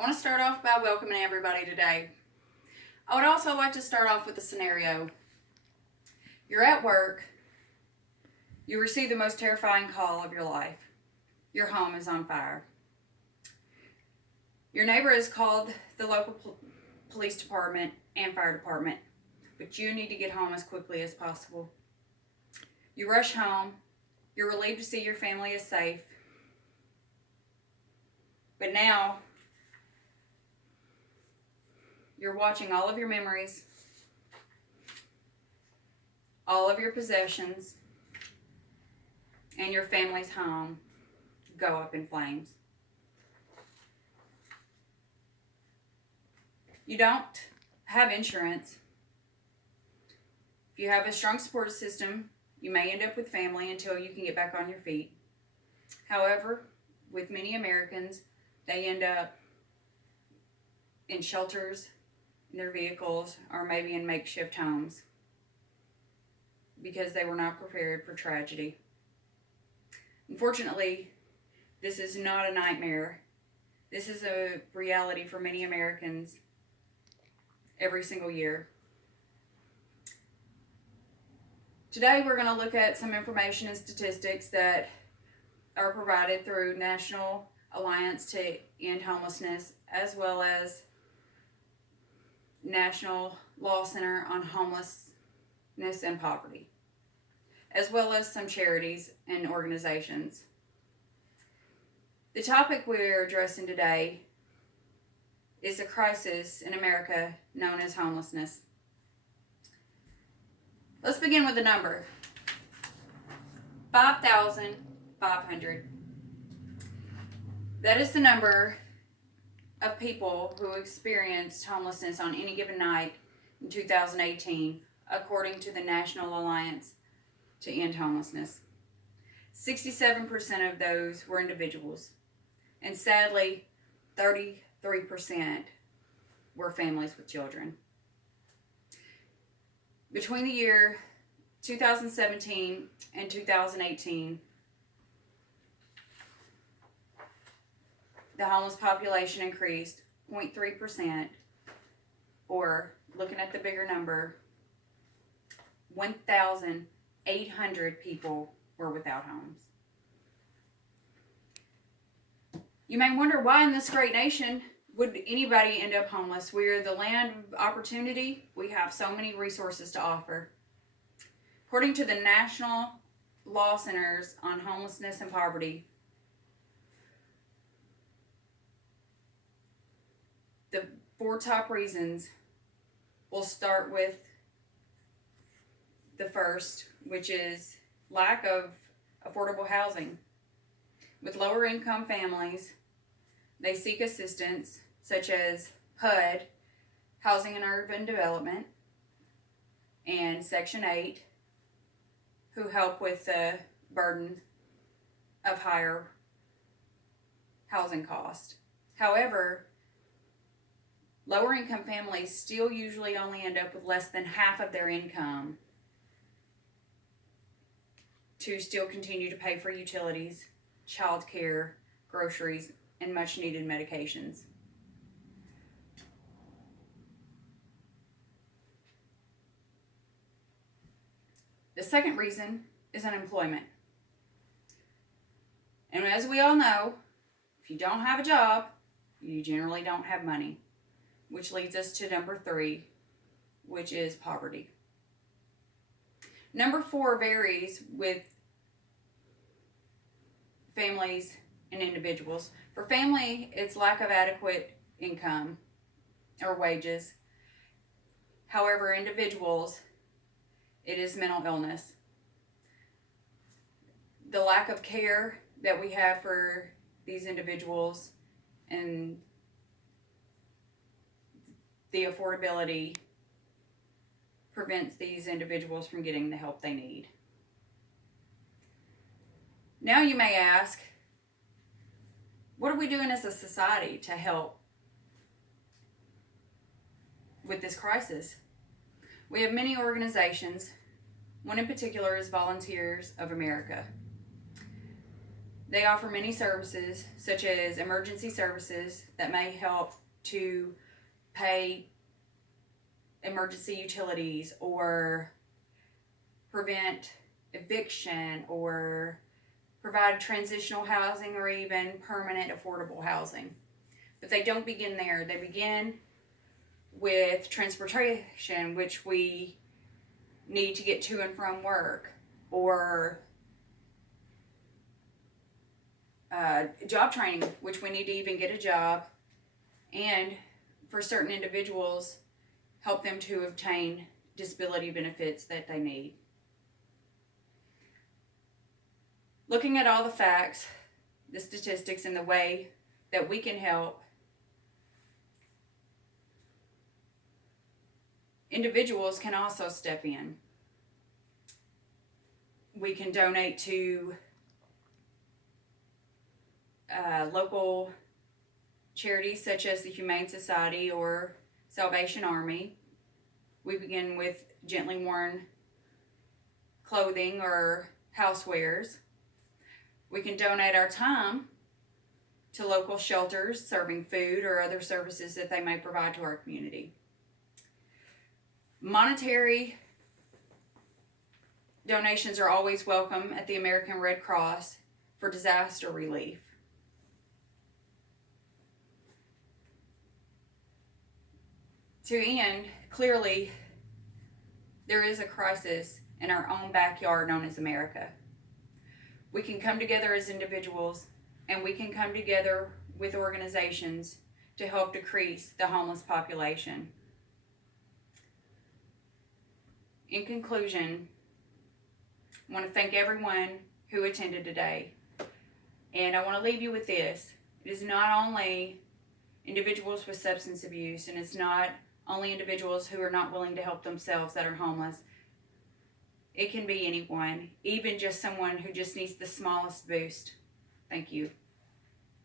I want to start off by welcoming everybody today. I would also like to start off with a scenario. You're at work. You receive the most terrifying call of your life. Your home is on fire. Your neighbor has called the local police department and fire department, but you need to get home as quickly as possible. You rush home. You're relieved to see your family is safe. But now, you're watching all of your memories, all of your possessions, and your family's home go up in flames. You don't have insurance. If you have a strong support system, you may end up with family until you can get back on your feet. However, with many Americans, they end up in shelters, in their vehicles, or maybe in makeshift homes because they were not prepared for tragedy. Unfortunately, this is not a nightmare. This is a reality for many Americans every single year. Today we're going to look at some information and statistics that are provided through National Alliance to End Homelessness, as well as National Law Center on Homelessness and Poverty, as well as some charities and organizations. The topic we're addressing today is a crisis in America known as homelessness. Let's begin with the number. 5,500. That is the number of people who experienced homelessness on any given night in 2018, according to the National Alliance to End Homelessness. 67% of those were individuals, and sadly, 33% were families with children. Between the year 2017 and 2018, the homeless population increased 0.3%, or looking at the bigger number, 1,800 people were without homes. You may wonder why in this great nation would anybody end up homeless? We're the land of opportunity. We have so many resources to offer. According to the National Law Centers on Homelessness and Poverty, the 4 top reasons, we'll start with the first, which is lack of affordable housing. With lower income families, they seek assistance such as HUD, Housing and Urban Development, and Section 8, who help with the burden of higher housing cost. However, lower income families still usually only end up with less than half of their income to still continue to pay for utilities, child care, groceries, and much needed medications. The second reason is unemployment. And as we all know, if you don't have a job, you generally don't have money, which leads us to number 3, which is poverty. Number 4 varies with families and individuals. For family, it's lack of adequate income or wages. However, individuals, it is mental illness. The lack of care that we have for these individuals and the affordability prevents these individuals from getting the help they need. Now you may ask, what are we doing as a society to help with this crisis? We have many organizations. One in particular is Volunteers of America. They offer many services, such as emergency services that may help to pay emergency utilities or prevent eviction or provide transitional housing or even permanent affordable housing. But they don't begin there. They begin with transportation, which we need to get to and from work, or job training, which we need to even get a job, and for certain individuals, help them to obtain disability benefits that they need. Looking at all the facts, the statistics, and the way that we can help, individuals can also step in. We can donate to local charities such as the Humane Society or Salvation Army. We begin with gently worn clothing or housewares. We can donate our time to local shelters serving food or other services that they may provide to our community. Monetary donations are always welcome at the American Red Cross for disaster relief. To end, clearly, there is a crisis in our own backyard known as America. We can come together as individuals, and we can come together with organizations to help decrease the homeless population. In conclusion, I want to thank everyone who attended today. And I want to leave you with this. It is not only individuals with substance abuse, and it's not only individuals who are not willing to help themselves that are homeless. It can be anyone, even just someone who just needs the smallest boost. Thank you.